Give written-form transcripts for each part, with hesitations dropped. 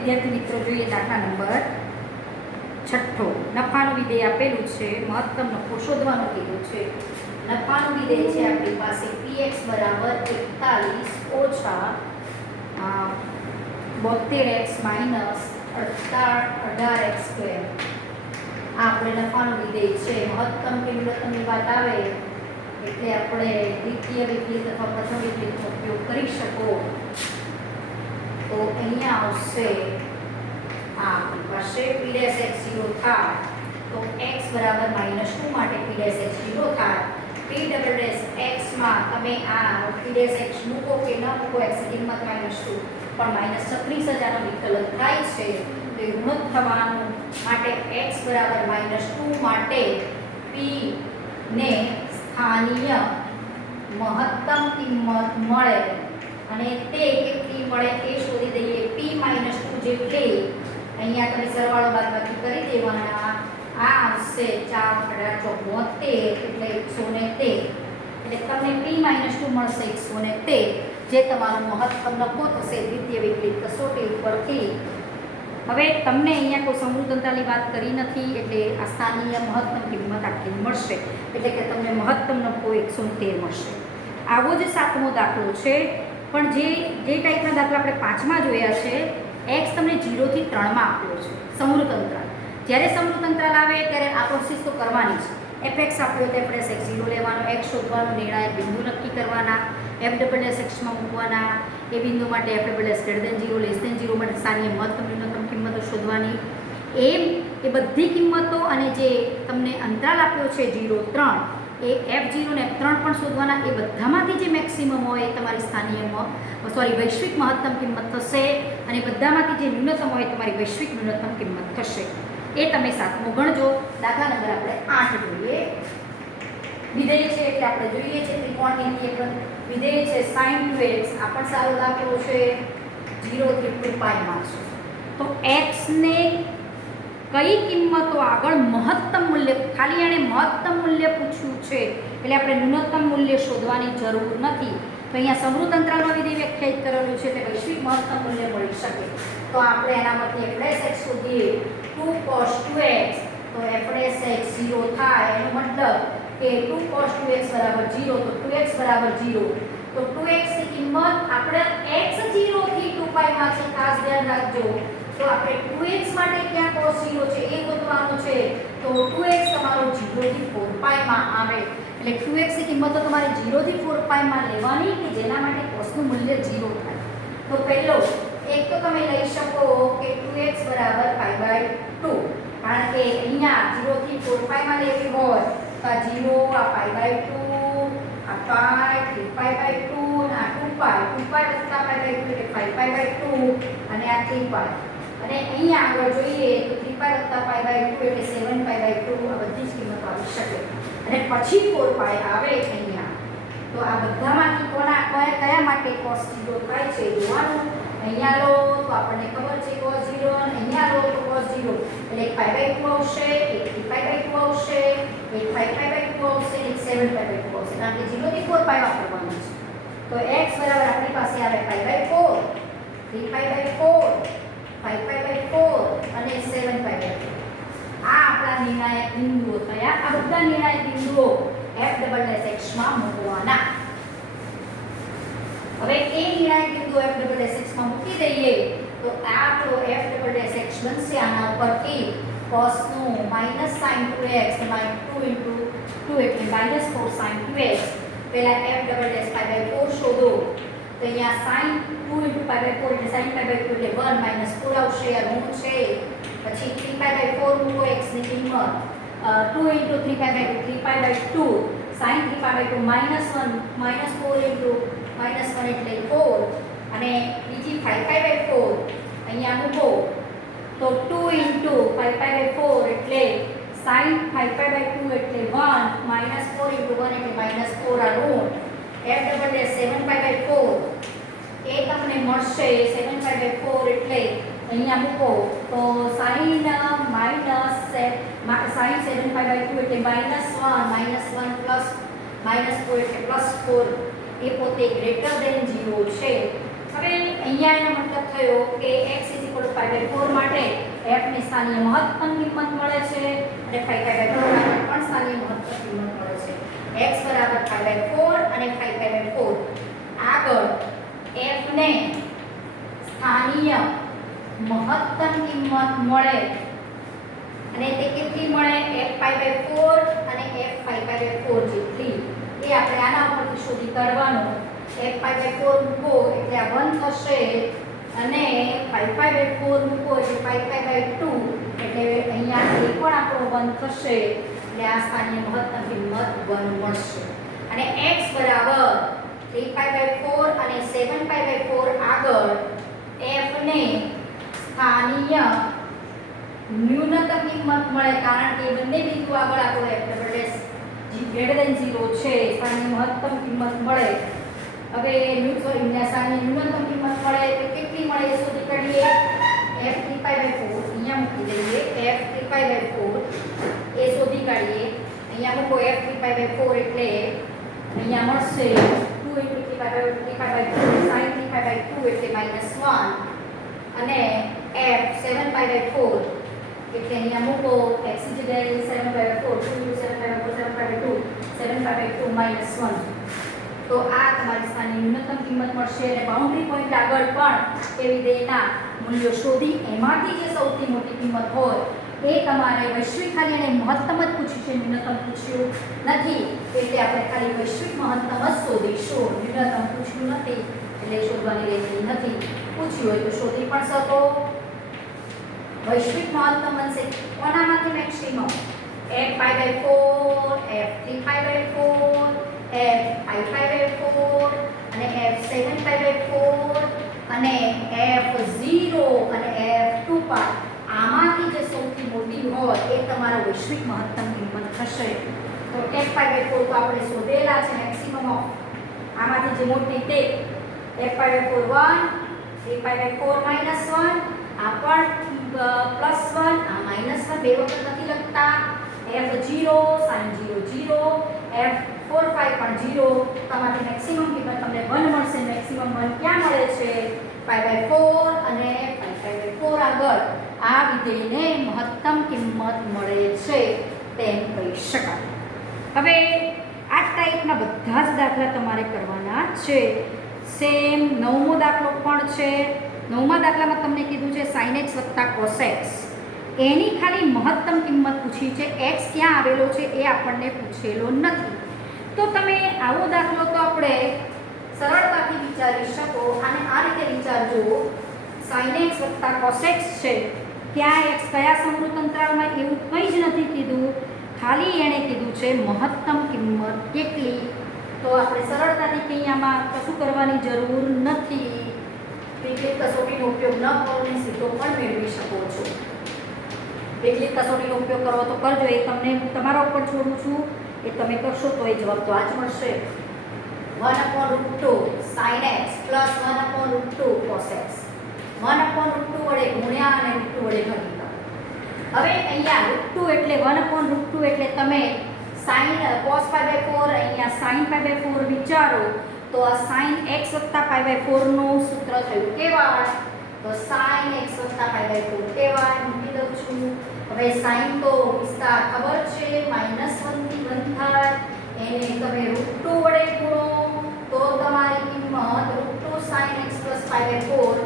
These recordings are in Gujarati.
વિદ્યાર્થી મિત્રો જોઈએ દાખલા નંબર 6. નફાનું વિધેય આપેલું છે, મહત્તમ નફો શોધવાનું કીધું છે. નફાનું વિધેય છે આપણી પાસે px બરાબર 41 ઓછા 72x માઇનસ 18x સ્ક્વેર. આ આપણે નફાનું વિધેય છે. મહત્તમ કે ન્યૂનતમની વાત આવે એટલે આપણે દ્વિતીય વિકલિત અથવા પ્રથમ વિકલિતનો ઉપયોગ કરી શકો. તો અહીંયા આવશે આ આપણી પાસે p' x 0 થાય તો x બરાબર -2 માટે p' x 0 થાય. p' x માં તમે આ p' x મૂકો કે ન મૂકો x ની કિંમત -2 પણ -36,000 નો વિકલન થાય છે. તો એ ઋણ થવાનું માટે x બરાબર -2 માટે p ને સ્થાનીય મહત્તમ કિંમત મળે અને તે કેટલી મળે એ શોધી દઈએ. p -2 જેટલી અહીંયા તમે સરવાળો બાદબાકી કરી દેવાના. આ આવશે 4 એટલે 113 એટલે તમને p -2 મળશે 113 જે તમારો મહત્તમ નફો થશે દ્વિતીય વિકલિત કસોટી ઉપરથી. હવે તમને અહીંયા કોઈ સમૃદ્ધ અંતરાલની વાત કરી નથી એટલે આ સ્થાનીય મહત્તમ કિંમત આટલી મળશે એટલે કે તમને મહત્તમ નફો 113 મળશે. આવો જ 7મો દાખલો છે, પણ જે ટાઈપના દાખલા આપણે 5માં જોયા છે, x તમને 0 થી 3 માં આપ્યો છે સમૃદ્ધ અંતરાલ. જ્યારે સમૃદ્ધ અંતરાલ આવે ત્યારે આ પ્રોસેસ તો કરવાની છે. fx આપ્યો તો આપણે x 0 લેવાનો, x શોધવાનો, નિર્ણાયક બિંદુ નક્કી કરવાના, f માં મૂકવાના, એ બિંદુ માટે f > 0 માટે સ્થાનીય મહત્તમ ન્યૂનતમ કિંમતો શોધવાની. એ બધી કિંમતો અને જે તમને અંતરાલ આપ્યો છે 0 3 એ f0 ને f3 પણ શોધવાના. એ બધામાંથી જે મેક્સિમમ હોય એ તમારી સ્થાનીય વૈશ્વિક મહત્તમ કિંમત થશે અને બધામાંથી જે ન્યૂનતમ હોય તમારી વૈશ્વિક ન્યૂનતમ કિંમત થશે. એ તમે 7મો ગણજો. દાખલા નંબર આપણે 8 જોઈએ. વિધેય છે એટલે આપણે જોઈએ છે ત્રિકોણમિતિ એક વિધેય છે sin 2x. આ પણ સારો દાખલો છે. 0 થી 2π માં છે. તો x ને કઈ કિંમતો આગળ મહત્તમ મૂલ્ય, ખાલી એણે મહત્તમ મૂલ્ય પૂછ્યું છે એટલે આપણે ન્યૂનતમ મૂલ્ય શોધવાની જરૂર નથી. તો અહીંયા સમૃદ્ધ અંતરાલનો વિધેય વ્યાખ્યાયિત કરેલું છે એટલે વૈશ્વિક મહત્તમ મૂલ્ય મળી શકે. તો આપણે એનામાંથી f' x શોધીએ 2 cos 2x. તો f' x 0 થાય એનો મતલબ કે 2 cos 2x બરાબર 0 તો 2x બરાબર 0. તો 2x ની કિંમત આપણે x 0 થી 2π માં છે, ખાસ ધ્યાન રાખજો. તો આપણે 2x માટે ક્યાં cos 0 છે એ ગોતવાનું છે. તો 2x તમારો 0 થી 4π માં આવે એટલે 2x ની કિંમત તો તમારે 0 થી 4π માં લેવાની કે જેના માટે cos નું મૂલ્ય 0 થાય. તો પહેલો એક તો તમે લઈ શકો કે 2x બરાબર π/2 કારણ કે અહીંયા 0 થી 4π માં લેવી હોય તો આ 0 આ π/2 આ π 3π/2 અને આ 2π 2π વત્તા π/2 એટલે 5π/2 અને આ 3π. અને અહીંયા આગળ જોઈએ તો 3π વત્તા π/2 એટલે 7π/2. આ બધી જ કિંમતો આવી શકે અને પછી 4π આવે અહીંયા. તો આ બધામાંથી કયા માટે cos 0 થાય છે જોવાનું. અહીંયા લો તો આપણને ખબર છે cos 0 અને અહીંયા લો તો cos 0 એટલે એક π/2 આવશે, એક 3π/2 આવશે, એક 5π/2 આવશે, એક 7π/2 આવશે. કારણ કે 0 થી 4π વાપરવાનું છે. તો x બરાબર આપણી પાસે આવે π/4, 3π/4, 5π/4 અને 7π/4. આ આપણા નિર્ણાયક બિંદુઓ થયા. આ બધા નિર્ણાયક બિંદુઓ f' માં મૂકવાના. હવે એ નિર્ણાયક બિંદુ f' માં મૂકી દઈએ તો આ આપણો f' બનશે આના ઉપરથી cos નું -sin 2x 2 * 2 એટલે -4 sin 2x. પહેલા f' π/4 શોધો. તો અહીંયા sin 2 * π/4 એટલે sin π/2 એટલે 1 - 4 આવશે, આ ઋણ છે. પછી 3π/4 મૂકો x ની કિંમત 2 * 3π/2 3π/2 sin 3π/2 -1 -4 એટલે 4 અને બીજી 5π/4 અહીંયા મૂકો તો 2 * 5π/4 એટલે sin 5π/2 એટલે 1 -4 * 1 એટલે -4 આ ઋણ. f' 7π/4 એ તમને મળશે 7π/4 એટલે અહીંયા મૂકો તો sin 7π/2 એટલે -1 પ્લસ -4 એટલે +4 એ પોતે ગ્રેટર ધેન 0 છે. હવે અહીંયા એનો મતલબ થયો કે x = π/4 માટે f ની સ્થાનીય મહત્તમ કિંમત મળે છે અને 5/4 માટે પણ સ્થાનીય મહત્તમ કિંમત મળે છે. x = π/4 અને 5/4 આગળ f ને સ્થાનીય મહત્તમ કિંમત મળે અને તે કેટલી મળે f/4 અને f5/4 જેટલી એ આપણે આના ઉપરથી શોધી કાઢવાનું. f/4 મૂકો એટલે આ 1 થશે અને 5/4 મૂકો એટલે 5/2 એટલે અહીંયા એ પણ આપણો 1 થશે એટલે આ સ્થાનીય મહત્તમ કિંમત 1 મળશે. અને x બરાબર 3/4 અને 7/4 આગળ f ને સ્થાનીય ન્યૂનતમ કિંમત મળે કારણ કે બંને બિંદુ આગળ આપણો f > 0 છે. સ્થાનીય મહત્તમ કિંમત મળે. હવે સ્થાનીય ન્યૂનતમ કિંમત મળે તો કેટલી મળે એ શોધી કાઢીએ. f 3/4 અહીંયા મૂકી દઈએ. f 3/4 એ શોધી કાઢીએ. અહીંયા મૂકો f 3/4 એટલે અહીંયા મળશે 2 × 3/4 sin 3/2 એટલે -1 અને f 7/4 એટલે અહીંયા મૂકો x ની જગ્યાએ 7/4 2 × 7/4 7/2 -1 તો આ તમારી સ્થાનીય ન્યૂનતમ કિંમત મળશે. અને બાઉન્ડ્રી પોઈન્ટ આગળ પણ એ વિધેયના મૂલ્યો શોધી એમાંથી જે સૌથી મોટી કિંમત હોય એ તમારે વૈશ્વિક ખાલી અને મહત્તમ જ પૂછ્યું છે, ન્યૂનતમ પૂછ્યું નથી એટલે આપણે ખાલી વૈશ્વિક મહત્તમ જ શોધીશું. ન્યૂનતમ પૂછ્યું નથી એટલે શોધવાની રહેતી નથી. પૂછ્યું હોય તો શોધી પણ શકો. વૈશ્વિક મહત્તમ બનશે કોનામાંથી મેક્સિમમ f/4 f3/4 f5/4 અને f7/4 અને f0 અને f2 આમાંથી જે સૌથી મોટી હોય એ તમારો વૈશ્વિક મહત્તમ કિંમત થશે. તો f/4 તો આપણે શોધેલા છે મેક્સિમમ ઓફ આમાંથી જે મોટી તે f/4 1 3/4 -1 આ પણ +1 આ -1 બે વખત નથી લખતા. f0 sin 0 0 f4 5 પણ 0 તમારી મેક્સિમમ કિંમત તમને 1 મળશે. મેક્સિમમ 1 ક્યાં મળે છે π/4 અને 5/4 આગળ આ વિધેયને મહત્તમ કિંમત મળે છે તેમ કહી શકાય. હવે આ ટાઈપના બધા જ દાખલા તમારે કરવાના છે. સેમ 9મો દાખલો પણ છે. 9મા દાખલામાં તમને કીધું છે sin x + cos x એની ખાલી મહત્તમ કિંમત પૂછી છે. x ક્યાં આવેલો છે એ આપણને પૂછેલો નથી. તો તમે આવો દાખલો તો આપણે સરળતાથી વિચારી શકો અને આ રીતે વિચારજો. sin x + cos x છે. ક્યાં x કયા સમૃદ્ધ અંતરાલમાં એવું કંઈ જ નથી કીધું. ખાલી એણે કીધું છે મહત્તમ કિંમત કેટલી. તો આપણે સરળતાથી કંઈ આમાં કશું કરવાની જરૂર નથી. વિકલિત કસોટીનો ઉપયોગ ન કરો ને સીધો પણ મેળવી શકો છો. વિકલિત કસોટીનો ઉપયોગ કરવો તો કરજો, એ તમને તમારા ઉપર છોડું છું. એ તમે કરશો તો એ જવાબ તો આ જ મળશે. 1/√2 sin x + 1/√2 cos x 1/√2 વડે ગુણ્યા અને √2 વડે ભાગીતા. હવે અહીંયા √2 એટલે 1/√2 એટલે તમે sin cos π/4 અહીંયા sin π/4 વિચારો તો આ sin x + π/4 નું સૂત્ર થયું કેવાય. તો sin x + π/4 કેવાય મૂકી દઉં છું. હવે sin તો વિસ્તાર ખબર છે -1 થી 1 થાય એને તમે √2 વડે ગુણો તો તમારી કિંમત √2 sin x + π/4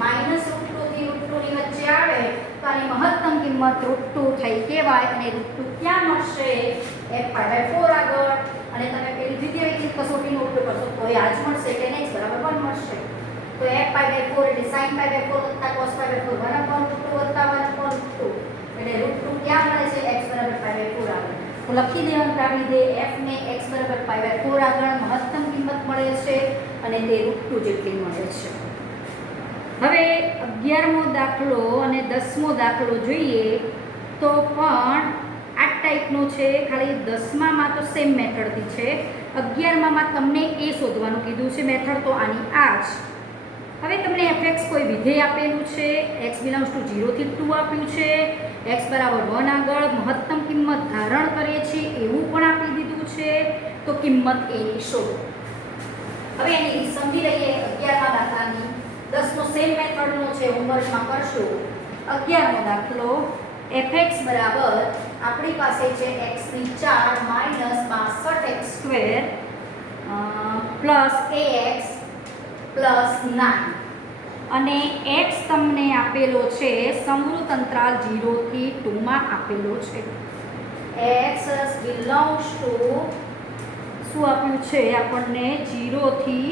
-√2 થી √2 ની વચ્ચે આવે તો આની મહત્તમ કિંમત √2 થઈ કેવાય. અને √2 ક્યાં મળશે f/4 આગળ. અને તમે પેલી દ્વિતીય વિકલિત કસોટીનો ઉપયોગ કરશો તો એ આ જ મળશે કે x = 1 મળશે. તો f/4 એટલે sin π/4 + cos π/4 1/√2 + 1/√2 એટલે √2 ક્યાં મળે છે x = π/4 આગળ. તો લખી દેવાનું આવી દે f ને x = π/4 આગળ મહત્તમ કિંમત મળે છે અને તે √2 જેટલી મળે છે. હવે 11મો દાખલો અને 10મો દાખલો જોઈએ તો પણ આ ટાઈપનો છે. ખાલી 10મામાં તો સેમ મેથડથી છે. 11મામાં તમને એ શોધવાનું કીધું છે. મેથડ તો આની આ જ. હવે તમને fx કોઈ વિધેય આપેલું છે. x ∈ 0 થી 2 આપ્યું છે. x = 1 આગળ મહત્તમ કિંમત ધારણ કરે છે એવું પણ આપી દીધું છે. તો કિંમત એની શોધો. હવે એની સમજી લઈએ 11મા દાખલાની. 10નો સેમ મેથડનો છે, હોમવર્કમાં કરશું. 11મો દાખલો fx બરાબર આપણી પાસે છે x⁴ minus 62x² plus ax plus 9 અને x તમને આપેલો છે સમૃદ્ધ અંતરાલ 0 થી 2 માં આપેલો છે. x બિલોંગ્સ ટુ શું આપ્યું છે આપણને 0 થી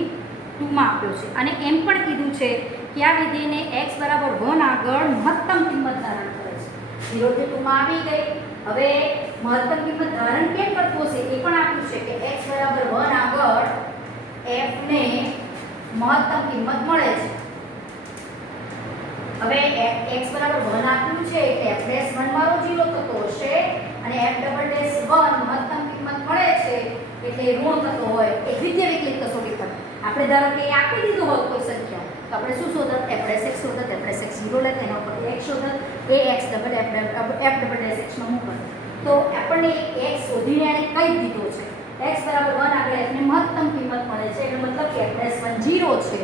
2 માં આપ્યો છે અને એમ પણ કીધું છે કે આ વિધેયને x બરાબર 1 આગળ મહત્તમ કિંમત ધારણ કરે છે. 0 થી 2 માં આવી ગઈ. હવે મહત્તમ કિંમત ધારણ કેમ કરતો છે એ પણ આપ્યું છે કે x બરાબર 1 આગળ f ને મહત્તમ કિંમત મળે છે. હવે x બરાબર 1 આપ્યું છે એટલે f' 1 મારો 0 થતો હશે અને f ડબલ ડેશ 1 મહત્તમ કિંમત મળે છે એટલે ઋણ થતો હોય એ દ્વિતીય વિકલિત કસોટી પર આપણે ધારો કે આપી દીધું હોય કોઈ સંખ્યા તો આપણે શું શોધત f' શોધત f' 0 લેતા એના ઉપર x શોધત ax double f double dash x નો મૂકત તો આપણને x શોધીને એને કહી દીધો છે x બરાબર 1 આગળ f ને મહત્તમ કિંમત મળે છે એટલે મતલબ કે f' 1 0 છે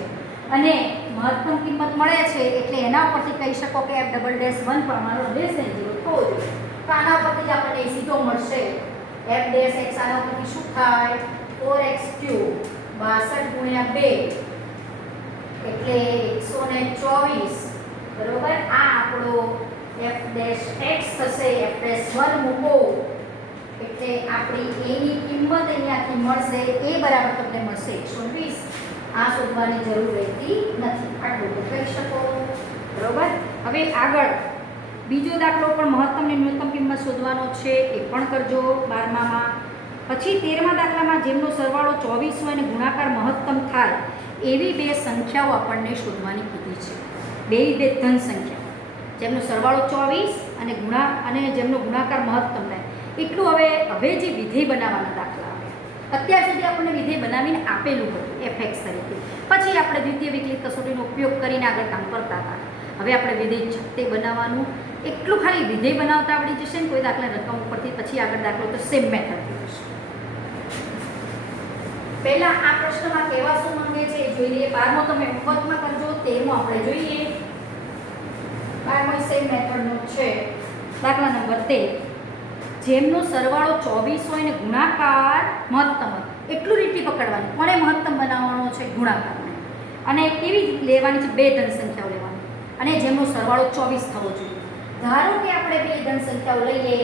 અને મહત્તમ કિંમત મળે છે એટલે એના ઉપરથી કહી શકો કે f ડબલ ડેશ 1 પણ મારો લેસ ધેન 0 થવો જોઈએ. તો આના ઉપરથી જ આપણને સીધો મળશે f ડેશ x આના ઉપરથી શું થાય 4x³ 62 ગુણ્યા 2 એટલે 124 બરોબર. આ આપણો f ડેશ x થશે f ડેશ 1 મૂકો એટલે આપણી a ની કિંમત અહીંયાથી મળશે a બરાબર તમને મળશે 120. આ શોધવાની જરૂર રહેતી નથી. આટલું તો કહી શકો બરોબર. હવે આગળ બીજો દાખલો પણ મહત્તમ અને ન્યૂનતમ કિંમત શોધવાનો છે એ પણ કરજો 12માં. પછી 13મા દાખલામાં જેમનો સરવાળો 24 હોય અને ગુણાકાર મહત્તમ થાય એવી બે સંખ્યાઓ આપણને શોધવાની કીધી છે. બે ધન સંખ્યા જેમનો સરવાળો 24 અને જેમનો ગુણાકાર મહત્તમ થાય એટલું. હવે જે વિધેય બનાવવાના દાખલા આવે અત્યાર સુધી આપણને વિધેય બનાવીને આપેલું હતું fx તરીકે. પછી આપણે દ્વિતીય વિકલિત કસોટીનો ઉપયોગ કરીને આગળ કામ કરતા હતા. હવે આપણે વિધેય છતે બનાવવાનું એટલું ખાલી વિધેય બનાવતા આવડી જશે ને કોઈ દાખલા રકમ ઉપરથી પછી આગળ દાખલો તો સેમ મેથડથી થશે. પહેલા આ પ્રશ્નમાં કહેવા શું માંગે છે એ જોઈ લઈએ. 12મો તમે હોમવર્કમાં કરજો. 13મો આપણે જોઈએ. 12મો સેમ મેથડનો છે દાખલા નંબર 13. જેમનો સરવાળો 24 હોય ને ગુણાકાર મહત્તમ હોય એટલું રીતિ પકડવાની. કોને મહત્તમ બનાવવાનો છે ગુણાકારને. અને કેવી લેવાની છે બે ધન સંખ્યાઓ લેવાની અને જેમનો સરવાળો 24 થવો જોઈએ. ધારો કે આપણે બે ધન સંખ્યાઓ લઈએ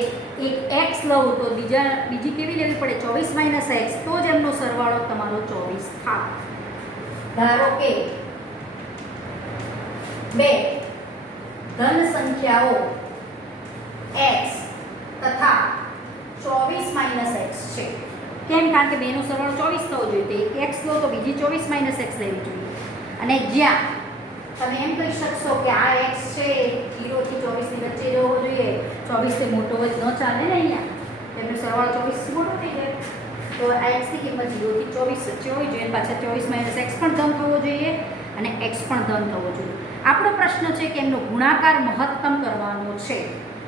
એક x લઉં તો બીજી કેવી લેવી પડે 24 - x તો જ એમનો સરવાળો તમારો 24 થાય. ધારો કે બે ધન સંખ્યાઓ x તથા 24 - x છે. કેમ? કારણ કે બેનો સરવાળો 24 થવો જોઈએ તો એક x લો તો બીજી 24 - x લેવી જોઈએ. અને જ્યાં તમે એમ કહી શકશો કે આ x છે 0 થી 24 ની વચ્ચે રહેવો જોઈએ. 24 થી મોટો હોય ન ચાલે ને અહીંયા. એનો સરવાળો 24 થી મોટો થઈ જાય તો આ x ની કિંમત 0 થી 24 વચ્ચે હોવી જોઈએ. પાછા 24 - x પણ ધન થવો જોઈએ અને x પણ ધન થવો જોઈએ. આપણો પ્રશ્ન છે કે એમનો ગુણાકાર મહત્તમ કરવાનો છે.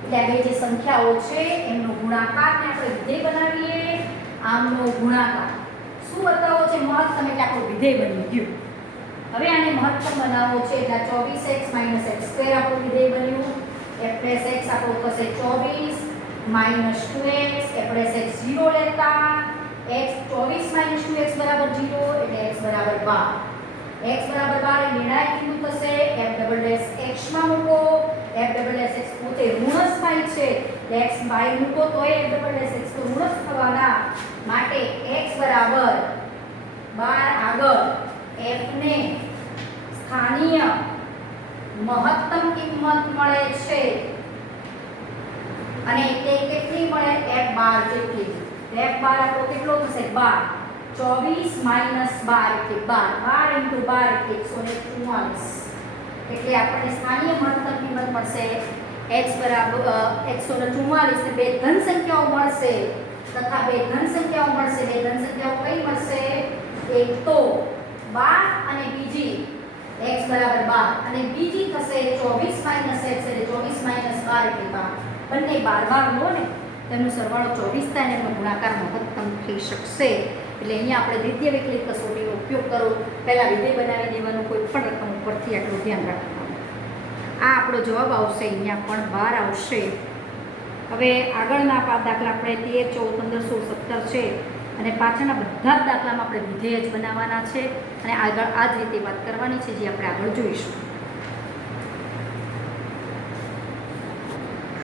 એટલે આ બે જે સંખ્યાઓ છે એમનો ગુણાકારને આપણે વિધેય બનાવીએ. આમનો ગુણાકાર શું બતાવો છે મહત્તમ એટલે આપણું વિધેય બની ગયું. હવે આને મહત્તમ બનાવવો છે એટલે 24x - x² આપણું વિધેય બન્યું. f' x આપણું થશે 24 - 2x f' x 0 લેતા x 24 - 2x બરાબર 0 એટલે x બરાબર 12. x બરાબર 12 એ નિર્ણાયક બિંદુ થશે. f ડબલ ડેશ x માં મૂકો. f ડબલ ડેશ x પોતે ઋણ થાય છે એટલે x બાય મૂકો તો f ડબલ ડેશ x તો ઋણ થવાના માટે x બરાબર 12 આગળ f ને સ્થાનીય મહત્તમ કિંમત મળે છે અને તે કેટલી મળે f12 જેટલી. f12 આપણો કેટલો થશે 12. 24 - 12 એટલે 12 12 × 12 એટલે 144. એટલે આપણને સ્થાનીય મહત્તમ કિંમત મળશે x બરાબર 144 ને બે ધન સંખ્યાઓ મળશે તથા બે ધન સંખ્યાઓ મળશે. બે ધન સંખ્યાઓ કઈ મળશે? એક તો 12 અને બીજી x બરાબર 12 અને બીજી થશે 24 - x એટલે 24 - 12 એટલે 12. બંને 12 લો ને તેનો સરવાળો 24 થાય અને એનો ગુણાકાર મહત્તમ થઈ શકશે. એટલે અહીંયા આપણે દ્વિતીય વિકલિત કસોટીનો ઉપયોગ કરો. પહેલા વિધેય બનાવી દેવાનું કોઈ પણ રકમ ઉપરથી આટલું ધ્યાન રાખવાનું. આ આપણો જવાબ આવશે, અહીંયા પણ 12 આવશે. હવે આગળના દાખલા આપણે 13, 14, 15, 16, 17 છે અને પાછળના બધા જ દાખલામાં આપણે વિધેય જ બનાવવાના છે અને આગળ આ જ રીતે વાત કરવાની છે, જે આપણે આગળ જોઈશું.